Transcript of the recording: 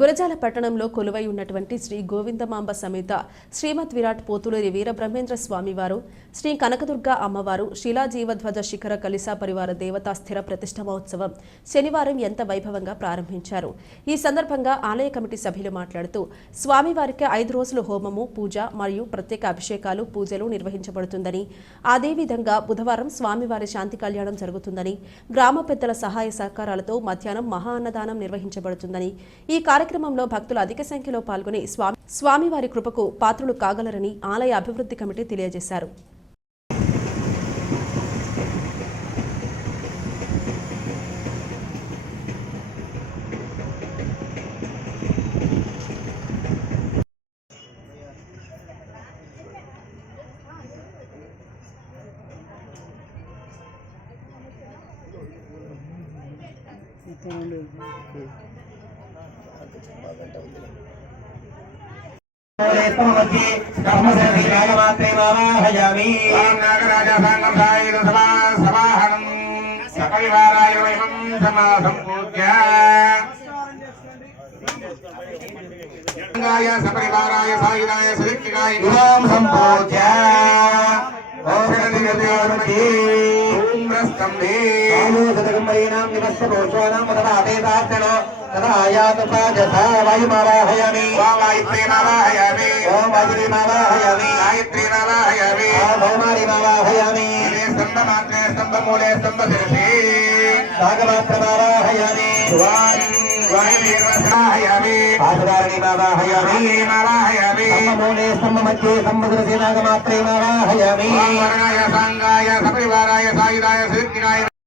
గురజాల పట్టణంలో కొలువై ఉన్నటువంటి శ్రీ గోవిందమాంబ సమేత శ్రీమద్ విరాట్ పోతులూరి వీరబ్రహ్మేంద్ర స్వామివారు, శ్రీ కనకదుర్గ అమ్మవారు, శిలాజీవధ్వజ శిఖర కలిసా పరివార దేవతా స్థిర ప్రతిష్ఠ మహోత్సవం శనివారం ఎంత వైభవంగా ప్రారంభించారు. ఈ సందర్భంగా ఆలయ కమిటీ సభ్యులు మాట్లాడుతూ స్వామివారికి 5 రోజులు హోమము, పూజ మరియు ప్రత్యేక అభిషేకాలు, పూజలు నిర్వహించబడుతుందని, అదేవిధంగా బుధవారం స్వామివారి శాంతి కళ్యాణం జరుగుతుందని, గ్రామ పెద్దల సహాయ సహకారాలతో మధ్యాహ్నం మహా అన్నదానం నిర్వహించబడుతుందని, ఈ కార్యక్రమంలో భక్తులు అధిక సంఖ్యలో పాల్గొని స్వామివారి కృపకు పాత్రులు కాగలరని ఆలయ అభివృద్ధి కమిటీ తెలియజేశారు. सपरिवाराय सायुधाय सुरिक्तिकाय गुणां संपूज्य स्तंभे आलोकदगम्बरीणां निवस्त्रभूषाणां मदवादेतात्मनो तदा आयातपाजसा वायुमावाहयामि वायुप्रेमावाहयामि ओं वायुरीमावाहयामि गायत्रीमावाहयामि भौमारीमावाहयामि स्तम्भमात्रे स्तम्भमूले स्तम्भशिरसि नागमात्रमावाहयामि स्तम्भमध्ये स्तम्भशिरसि नागमात्रे मावाहयामि वर्णाय सांगाय सपरिवाराय सायुधाय सुरिक्तिकाय